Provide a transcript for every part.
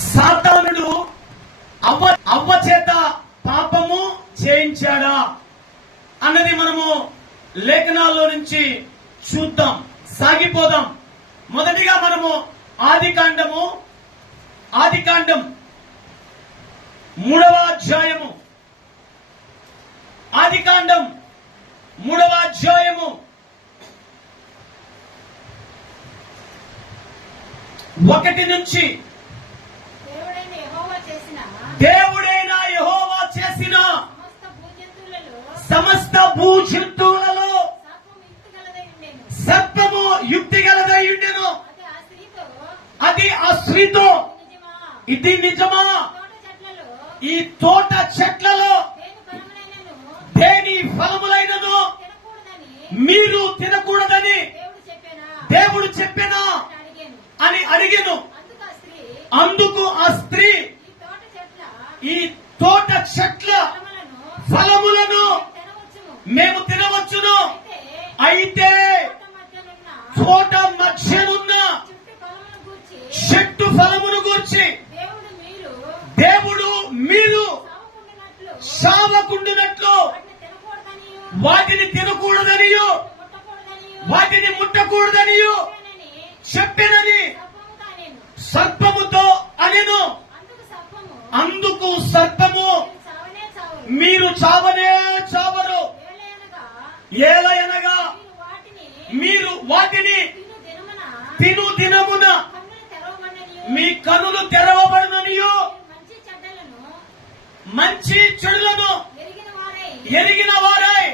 సాతానుడు అవ్వ చేత పాపము చేయించాడా అన్నది మనము లేఖనాల్లో నుంచి చూద్దాం, సాగిపోదాం. మొదటిగా మనము ఆదికాండం 3వ అధ్యాయము, ఆదికాండం 3వ అధ్యాయము 1 నుంచి దేవుడైన యెహోవా చేసిన సమస్త భూజంతువులలో సర్పము యుక్తిగలదై ఉండెను. అది ఆ స్త్రీతో, ఇది నిజమా? ఈ తోట చెట్లలో దేని ఫలములైనను మీరు తినకూడదని దేవుడు చెప్పెనా అని అడిగెను. అందుకు ఆ స్త్రీ, ఈ తోట చెట్ల ఫలములను మేము తినవచ్చును, అయితే తోట మధ్యనున్న చెట్టు ఫలమును గూర్చి దేవుడు మీరు సావకుండునట్లు వాటిని తినకూడదనియు వాటిని ముట్టకూడదనియు చెప్పినని సర్పముతో అనెను. అందుకు సర్పము, మీరు చావనే చావరు, ఏలయనగా మీరు వాటిని తిను దినమున మీ కనులు తెరవబడుననియు మంచి చెడులను ఎరిగిన వారై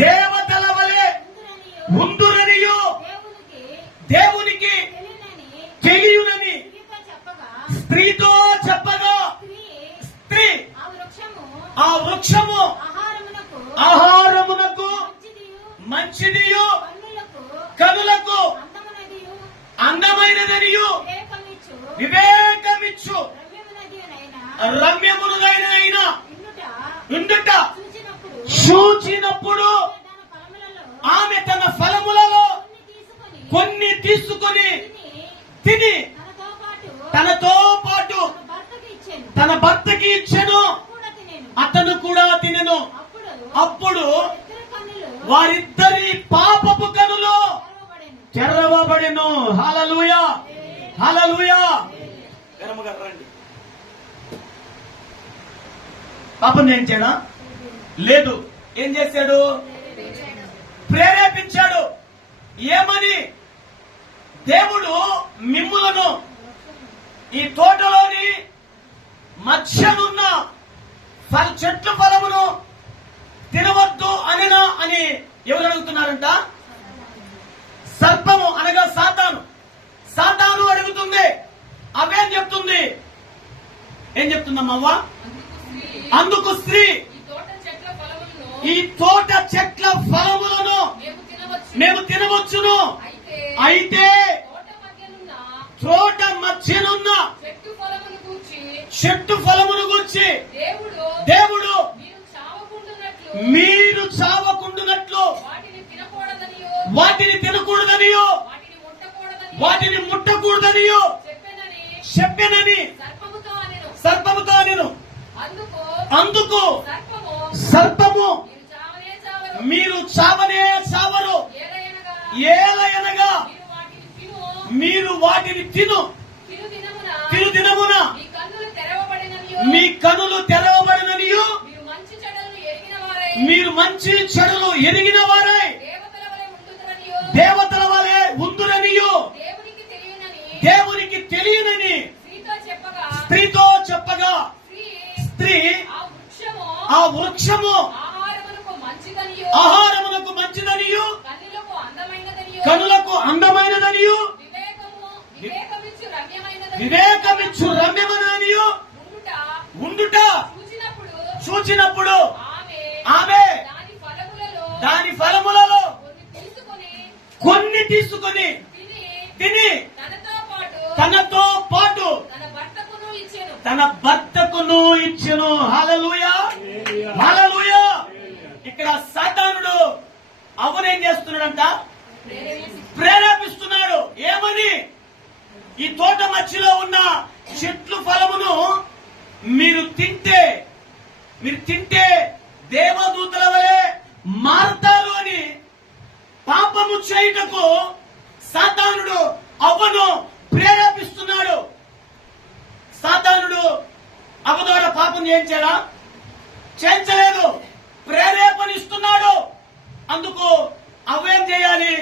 దేవతల వలె ఉందురనియు దేవునికి తెలియనని స్త్రీతో చెప్పగా, స్త్రీ ఆ వృక్షము ఆహారమునకు మంచిదియు కనులకు అందమైనదనియు వివేకమిచ్చు రమ్యమునైన ఉండుట చూచినప్పుడు ఆమె తన ఫలములలో కొన్ని తీసుకొని తిని తనతో పాటు తన భర్తకి ఇచ్చెను. అతను కూడా తినెను. అప్పుడు వారిద్దరి పాపపు కనులు తెరవబడెను. హల్లెలూయా, హల్లెలూయా. రండి. పాపం ఏం చేయడా? లేదు. ఏం చేశాడు? ప్రేరేపించాడు. ఏమని? దేవుడు మిమ్ములను ఈ తోటలోని మధ్యనున్న చెట్ల ఫలమును తినవద్దు అనినా అని ఎవరు అడుగుతున్నారంట? సర్పము అనగా సాతాను అడుగుతుంది. అవేం చెప్తుంది? ఏం చెప్తుందమ్మవ్వ? అందుకు స్త్రీ, ఈ తోట చెట్ల ఫలములను మేము తినవచ్చును, అయితే తోట మధ్యనున్న చెట్టు ఫలమును గూర్చి దేవుడు మీరు చావకుండునట్లు వాటిని తినకూడదనియో వాటిని ముట్టకూడదనియో చెప్పెనని సర్పముతో అనెను. అందుకు సర్పము, మీరు చావనే చావరు, ఏలయనగా మీరు వాటిని తిను దినమున మీ కనులు తెరవబడిననియు మీరు మంచి చెడులు ఎరిగిన వారై దేవతల వలె ఉందురనియు దేవునికి తెలియనని స్త్రీతో చెప్పగా, స్త్రీ ఆ వృక్షము ఆహారమునకు మంచిదనియు కనులకు అందమైనదనియు వివేకమిచ్చు రమ్యమననియు ఉండుట చూచినప్పుడు ఆమె దాని ఫలములలో కొన్ని తీసుకొని తిని తనతో పాటు తన భర్తకును ఇచ్చెను. హల్లెలూయా, హల్లెలూయా. ఇక్కడ సాతానుడు అవ్వనేం చేస్తున్నాడంట? ప్రేరేపిస్తున్నాడు. ఏమని? ఈ తోట మధ్యలో ఉన్న చెట్లు ఫలమును మీరు తింటే దేవదూతల వలె మారతారు అని పాపము చేయుటకు సాతానుడు అవ్వను ప్రేరేపిస్తున్నాడు. సాతానుడు అవ్వ ద్వారా పాపం చేయించలేదు, ప్రేరేపణిస్తున్నాడు. అందుకు అవ్వేం చేయాలి?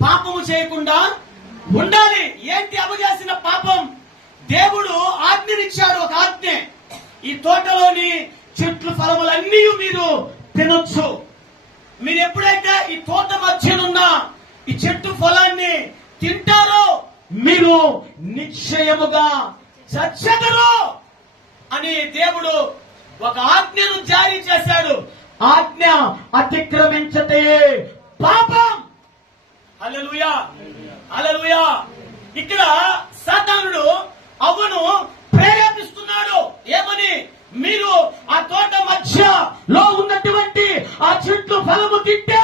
పాపము చేయకుండా ఉండాలి. ఏంటి అవ్వ చేసిన పాపం? దేవుడు ఆజ్ఞనిచ్చాడు, ఒక ఆజ్ఞ. ఈ తోటలోని చెట్లు ఫలములన్నీ మీరు తినొచ్చు. మీరు ఎప్పుడైతే ఈ తోట మధ్యనున్న ఈ చెట్టు ఫలాన్ని తింటారో మీరు నిశ్చయముగా చచ్చెదరు అని దేవుడు ఒక ఆజ్ఞను జారీ చేశాడు. ఆజ్ఞ అతిక్రమించటే పాపం. హల్లెలూయా, హల్లెలూయా. ఇక్కడ సాతానుడు అవ్వను ప్రేరేపిస్తున్నాడు. ఏమని? మీరు ఆ తోట మధ్యలో ఉన్నటువంటి ఆ చెట్లు ఫలము తింటే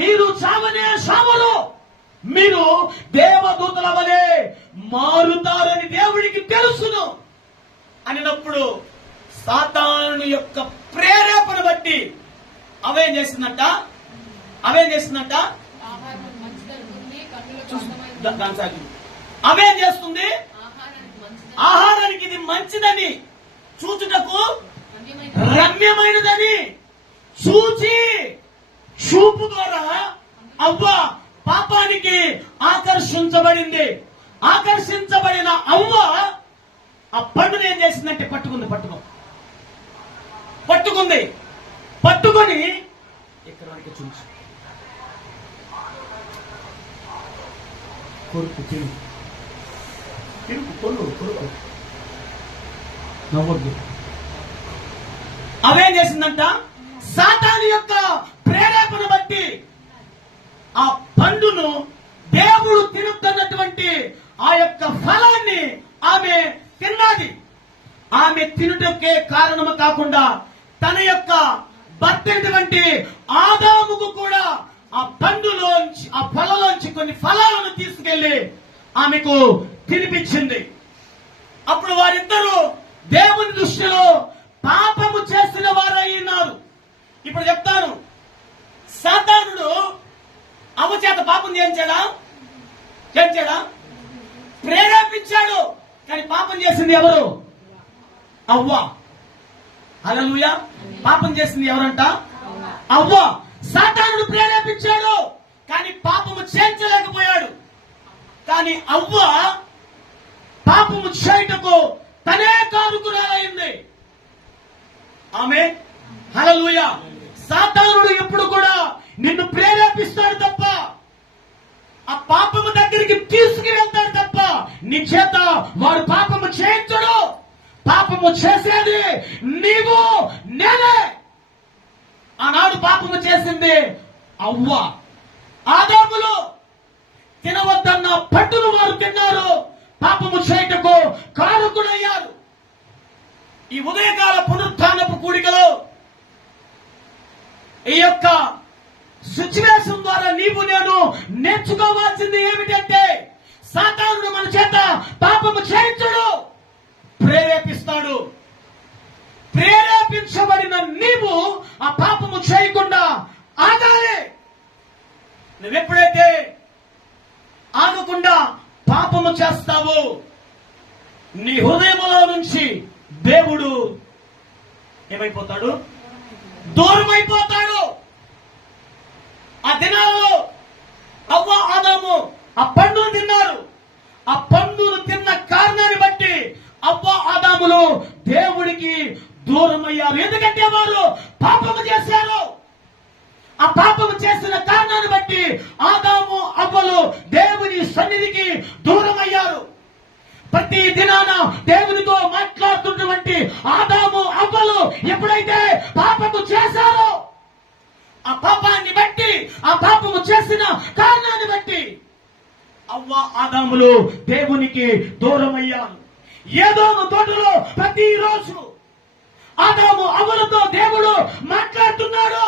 మీరు చావనే చావరు, మీరు దేవదూతల వలె మారుతారని దేవుడికి తెలుసును అనినప్పుడు సాతాను యొక్క ప్రేరేపణ బట్టి అవేం చేసిందంట? అవేం చేస్తుంది? ఆహారానికి ఇది మంచిదని, చూచుటకు రమ్యమైనదని చూపు ద్వారా అవ్వ పాపానికి ఆకర్షించబడింది. ఆకర్షించబడిన అవ్వ ఆ పండును ఏం చేసిందంటే పట్టుకుని ఇక్కడ చూసి కొరుకు నవ్వద్దు. అవేం చేసిందంట? సాతాను యొక్క ప్రేరేపణ బట్టి ఆ పండును, దేవుడు తినుతున్నటువంటి ఆ యొక్క ఫలాన్ని ఆమె తిన్నది. ఆమె తినుటకే కారణము కాకుండా తన యొక్క భర్త అయినటువంటి ఆదాముకు కూడా ఆ పండులోంచి, ఆ ఫలలోంచి కొన్ని ఫలాలను తీసుకెళ్లి ఆమెకు తినిపించింది. అప్పుడు వారిద్దరూ దేవుని దృష్టిలో పాపము చేసిన వారైనారు. ఇప్పుడు చెప్తాను, సాతానుడు అవ్వ చేత పాపం చేయించాడా? ప్రేరేపించాడు. కానీ పాపం చేసింది ఎవరు? అవ్వ. హల్లెలూయా. పాపం చేసింది ఎవరంట? అవ్వ. సాతానుడు ప్రేరేపించాడు, కానీ పాపము చేయించలేకపోయాడు. కానీ అవ్వ పాపము చేయుటకు తనే కారుకురాలైంది. ఆమె హల్లెలూయా. సాతానుడు ఎప్పుడు కూడా నిన్ను ప్రేరేపిస్తాడు తప్ప, ఆ పాపము దగ్గరికి తీసుకువెళ్తాడు తప్ప నీ చేత వాడు పాపము చేయించడు. పాపము చేసేది నీవు, నేనే. ఆనాడు పాపము చేసింది అవ్వ. ఆదాములు తినవద్దన్న పట్టును వారు తిన్నారు, పాపము చేయుటకు కారకులయ్యారు. ఈ ఉదయకాల పునరుత్థానపు కూడికలో ఈ యొక్క సిచ్యువేషన్ ద్వారా నీవు నేను నేర్చుకోవాల్సింది ఏమిటంటే, సాతానుడు మన చేత పాపము చేయించడు, ప్రేరేపిస్తాడు. ప్రేరేపించబడిన నీవు ఆ పాపము చేయకుండా ఆగాలి. నువ్వెప్పుడైతే ఆగకుండా పాపము చేస్తావో నీ హృదయములో నుంచి దేవుడు ఏమైపోతాడు? దూరమైపోతాడు. ఆ దినాలలో అవ్వ ఆదాము ఆ పండును తిన్నారు. ఆ పండును తిన్న కారణాన్ని బట్టి అవ్వ ఆదాములు దేవుడికి దూరమయ్యారు. ఎందుకంటే వారు పాపము చేశారు. ఆ పాపము చేసిన కారణాన్ని బట్టి ఆదాము అవ్వలు దేవుని సన్నిధికి దూరమయ్యారు. ప్రతి దినాన దేవునితో మాట్లాడుతున్నటువంటి ఆదాము అవ్వలు ఎప్పుడైతే పాపము చేశారో, ఆ పాపాన్ని బట్టి, ఆ పాపము చేసిన కారణాన్ని బట్టి అవ్వ ఆదాములు దేవునికి దూరమయ్యారు. ఏదోము తోటలో ప్రతిరోజు ఆదాము అవ్వలతో దేవుడు మాట్లాడుతున్నాడు.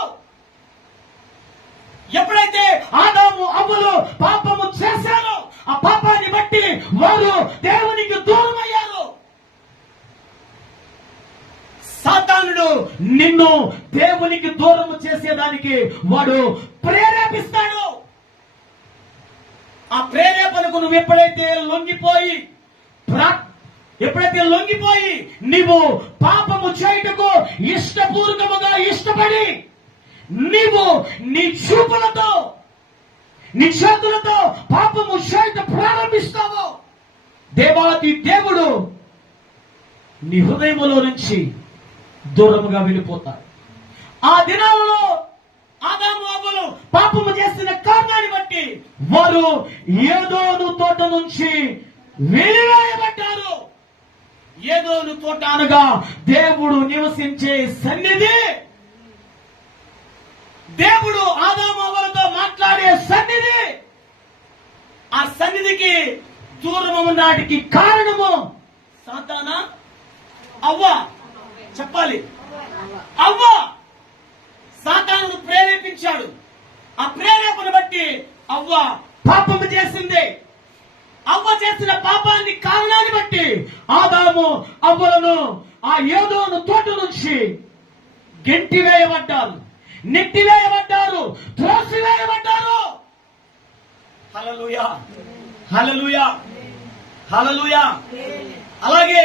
ఎప్పుడైతే ఆదాము అవ్వలు పాపము చేశారో, ఆ పాపాన్ని బట్టి వారు దేవునికి దూరమయ్యారు. నిన్ను దేవునికి దూరం చేసేదానికి వాడు ప్రేరేపిస్తాడు. ఆ ప్రేరేపణకు నువ్వు ఎప్పుడైతే లొంగిపోయి నీవు పాపము చేయుటకు ఇష్టపూర్వకముగా ఇష్టపడి నీవు నీ చూపులతో నీ చేతులతో పాపము చేయుట ప్రారంభిస్తావు, దేవాది దేవుడు నీ హృదయములో నుంచి దూరముగా వెళ్ళిపోతాడు. ఆ దినాలలో ఆదాము అవ్వలు పాపము చేసిన కారణాన్ని బట్టి వారు ఏదోను తోట నుంచి వెలివేయబడ్డారు. ఏదోను తోట అనగా దేవుడు నివసించే సన్నిధి, దేవుడు ఆదాము అవ్వలతో మాట్లాడే సన్నిధి. ఆ సన్నిధికి దూరము నాటికి కారణము సాతానా అవ్వ? చెప్పాలి, అవ్వ. సాతానును ప్రేరేపించాడు. ఆ ప్రేరేపణ బట్టి అవ్వ పాపము చేసింది. అవ్వ చేసిన పాపాన్ని కారణాన్ని బట్టి ఆదాము అవ్వలను ఆ ఏదోను తోట నుంచి గెంటివేయబడ్డారు, నెట్టివేయబడ్డారు, త్రోసివేయబడ్డారు. హల్లెలూయా, హల్లెలూయా, హల్లెలూయా. అలాగే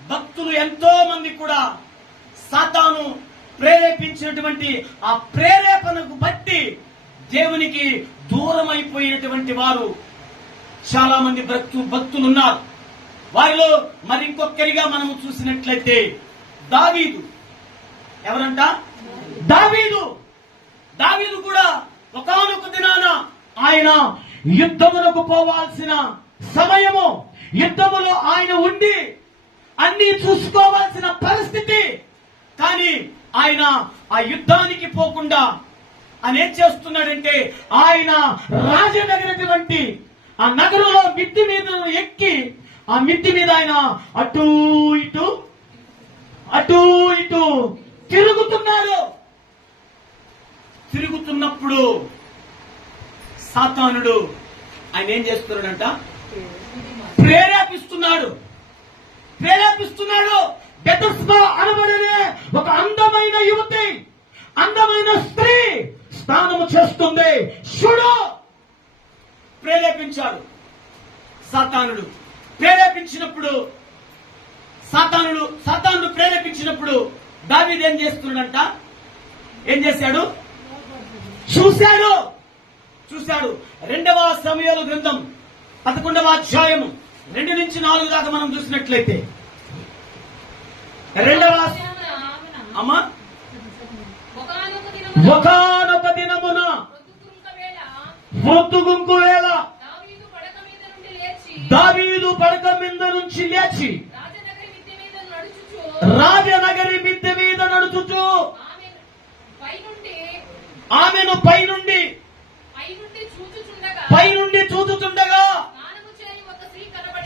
భక్తులు ఎంతో మంది కూడా సాతాను ప్రేరేపించినటువంటి ఆ ప్రేరేపణకు బట్టి దేవునికి దూరం అయిపోయినటువంటి వారు చాలా మంది భక్తులు ఉన్నారు. వారిలో మరి ఇంకొకరిగా మనము చూసినట్లయితే దావీదు. ఎవరంట? దావీదు కూడా ఒకానొక దినాన ఆయన యుద్ధమునకు పోవాల్సిన సమయము, యుద్ధములో ఆయన ఉండి అన్ని చూసుకోవాల్సిన పరిస్థితి. కానీ ఆయన ఆ యుద్ధానికి పోకుండా ఆయన ఏం చేస్తున్నాడంటే, ఆయన రాజనగరం వంటి ఆ నగరంలో మిద్ది మీద ఎక్కి ఆ మిద్ది మీద ఆయన అటు ఇటు తిరుగుతున్నాడు. తిరుగుతున్నప్పుడు సాతానుడు ఆయన ఏం చేస్తున్నాడంట? ప్రేరేపిస్తున్నాడు. బెతస్బా అనబడే ఒక అందమైన యువతి, అందమైన స్త్రీ స్నానము చేస్తుంది. చూడు, ప్రేరేపించాడు సాతానుడు. సాతానుడు ప్రేరేపించినప్పుడు దావీదు ఏం చేస్తున్నాడంట? ఏం చేశాడు? చూశాడు. 2వ సమూయేలు గ్రంథం 11వ అధ్యాయము 2 నుంచి 4 దాకా మనం చూసినట్లయితే, ఒకానొక దినమున పొద్దుగుంకు వేళ దావీదు పడక మీద నుంచి లేచి రాజనగరి మిద్దె మీద నడుచుచు ఆమెను పైనుండి చూచుచుండగా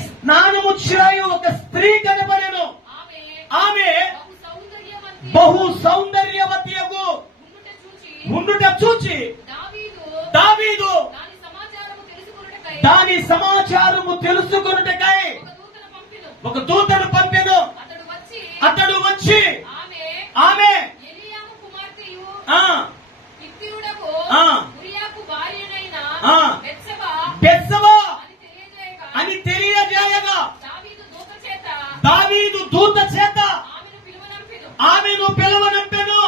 స్నానము చేయు ఒక స్త్రీ కనబడెను. ఆమె బహు సౌందర్యవతియగు ఉండుట చూచి దావీదు దాని సమాచారము తెలుసుకొనుటకై ఒక దూతను పంపెను. అతడు వచ్చి ఆమె బెత్షెబా అని తెలియజేయగా దావీదు దూత చేత ఆమెను పిలువనంపెను.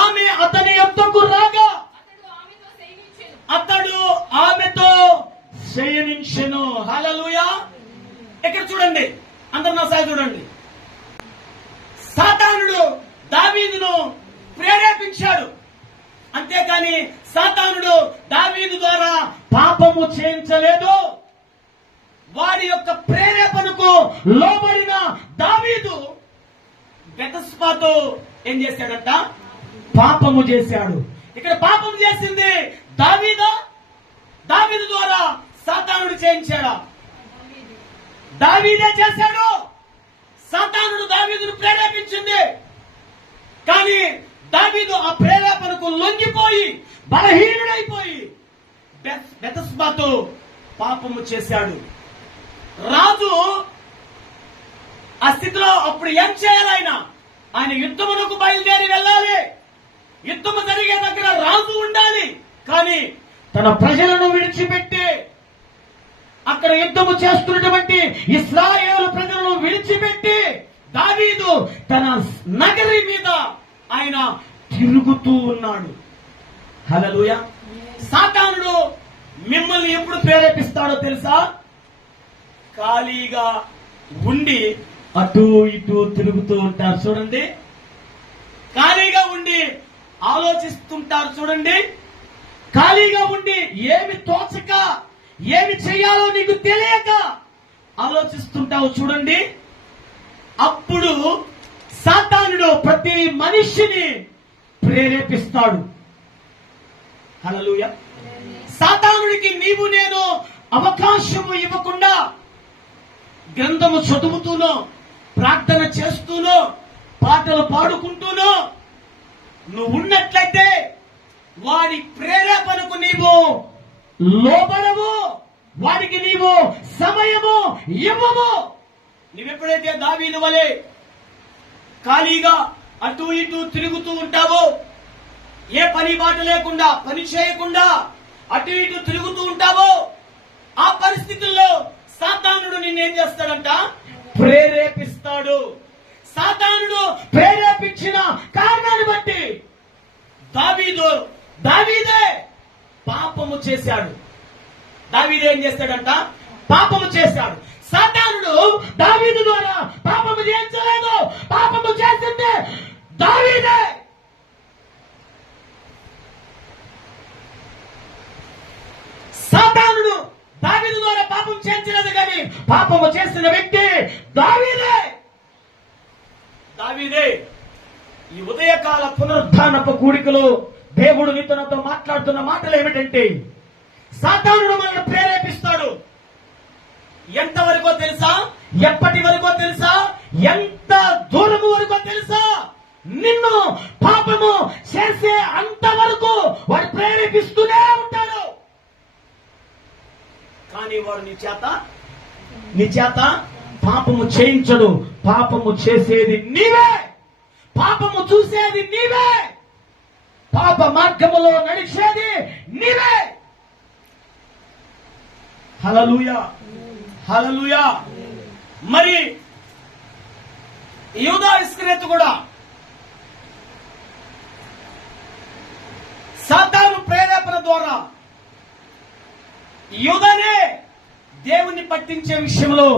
ఆమె అతని యొద్దకు రాగా అతడు ఆమెతో శయనించెను. హల్లెలూయా. ఇక్కడ చూడండి, అందరూ నా సైడ్ చూడండి. సాతానుడు దావీదును ప్రేరేపించాడు. అంతేకాని సాతానుడు దావీదు ద్వారా పాపము చేయించలేదు. వాడి యొక్క ప్రేరేపణకు లోబడిన దావీదు బెతస్బాతో ఏం చేశాడంట? పాపము చేశాడు. ఇక్కడ పాపము చేసింది దావీదు ద్వారా సాతానుడు చేయించాడా? దావీదే చేశాడు. సాతానుడు దావీదును ప్రేరేపించింది. కానీ దావీదు ఆ ప్రేరేపణకు లొంగిపోయి బలహీనుడైపోయి బెతస్బాతో పాపము చేశాడు. రాజు ఆ స్థితిలో అప్పుడు ఏం చేయాలి? ఆయన యుద్ధమునకు బయలుదేరి వెళ్ళాలి. యుద్ధము జరిగే దగ్గర రాజు ఉండాలి. కానీ తన ప్రజలను విడిచిపెట్టి, అక్కడ యుద్ధము చేస్తున్నటువంటి ఇశ్రాయేలు ప్రజలను విడిచిపెట్టి దావీదు తన నగరి మీద ఆయన తిరుగుతూ ఉన్నాడు. హల్లెలూయా. సాతానుడు మిమ్మల్ని ఎప్పుడు ప్రేరేపిస్తాడో తెలుసా? ఖాళీగా ఉండి అటు ఇటు తిరుగుతూ ఉంటారు చూడండి. ఖాళీగా ఉండి ఆలోచిస్తుంటారు చూడండి. ఖాళీగా ఉండి ఏమి తోచక, ఏమి చేయాలో నీకు తెలియక ఆలోచిస్తుంటావు చూడండి. అప్పుడు సాతానుడు ప్రతి మనిషిని ప్రేరేపిస్తాడు. హల్లెలూయా. సాతానుడికి నీవు నేను అవకాశము ఇవ్వకుండా గ్రంథము చదువుతూనో, ప్రార్థన చేస్తూనో, పాటలు పాడుకుంటూనో నువ్వు ఉన్నట్లయితే వాడి ప్రేరేపణకు నీవు లోబడవు, వాడికి నీవు సమయము ఇవ్వవు. నువ్వెప్పుడైతే దావీదు వలె ఖాళీగా అటు ఇటు తిరుగుతూ ఉంటావో, ఏ పని బాట లేకుండా, పని చేయకుండా అటు ఇటు తిరుగుతూ ఉంటావో, ఆ పరిస్థితుల్లో సాతానుడు నిన్నేం చేస్తాడంట? ప్రేరేపిస్తాడు. సాతానుడు ప్రేరేపించిన కారణాన్ని బట్టి దావీదే పాపము చేశాడు. దావీదు ఏం చేస్తాడంట? పాపము చేశాడు. సాతానుడు దావీదు ద్వారా పాపము చేయించలేదు. పాపము చేసింది దావీదే. సాతానుడు దావీదు ద్వారా పాపం చేయించలేదు, కానీ పాపము చేసిన వ్యక్తి దావీదే. ఈ ఉదయకాల పునరుద్ధానపు కూడికలో దేవుడు నీతో మాట్లాడుతున్న మాటలు ఏమిటంటే, సాతానుడు మనల్ని ప్రేరేపిస్తాడు. ఎంతవరకో తెలుసా? ఎప్పటి వరకో తెలుసా? ఎంత దూరము వరకో తెలుసా? నిన్ను పాపము చేసే అంతవరకు వాడు ప్రేరేపిస్తూనే ఉంటాడు. కానీ వాడు నీ చేత పాపము చేయించడు. పాపము చేసేది నీవే, పాపము చూసేది నీవే, పాప మార్గములో నడిచేది నీవే. హల్లెలూయా, హల్లెలూయా. మరి యూదా ఇస్కరియోతు కూడా సాతాను ప్రేరేపణ ద్వారా యూదానే దేవుణ్ణి పట్టించే విషయంలో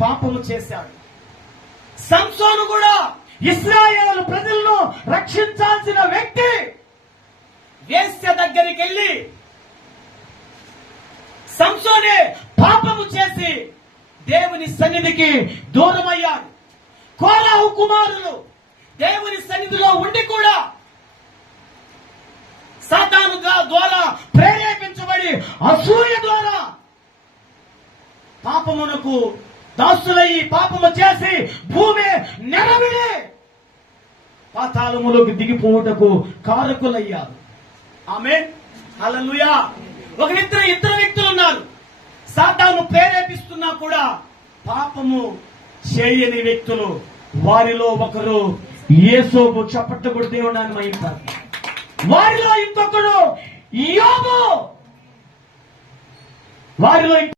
పాపము చేశాడు. సంసోను కూడా ఇశ్రాయేలు ప్రజలను రక్షించాల్సిన వ్యక్తి వేశ్య దగ్గరికి వెళ్ళి సంసోనే పాపము చేసి దేవుని సన్నిధికి దూరమయ్యాడు. కోరాహు కుమారులు దేవుని సన్నిధిలో ఉండి కూడా సాతాను ద్వారా ప్రేరేపించబడి అసూయ ద్వారా పాపమునకు దాసులయ్యి పాపము చేసి భూమి నెరవిడి పాతాళములోకి దిగిపోవుటకు కారకులయ్యారు. ఆమేన్, హల్లెలూయా. ఇద్దరు వ్యక్తులు ఉన్నారు. సాతాను ప్రేరేపిస్తున్నా కూడా పాపము చేయని వ్యక్తులు. వారిలో ఒకరు యేసోబు. చప్పట్లు కొడితే ఉన్నాను మైంటారు. వారిలో ఇంకొకడు యోబు. వారిలో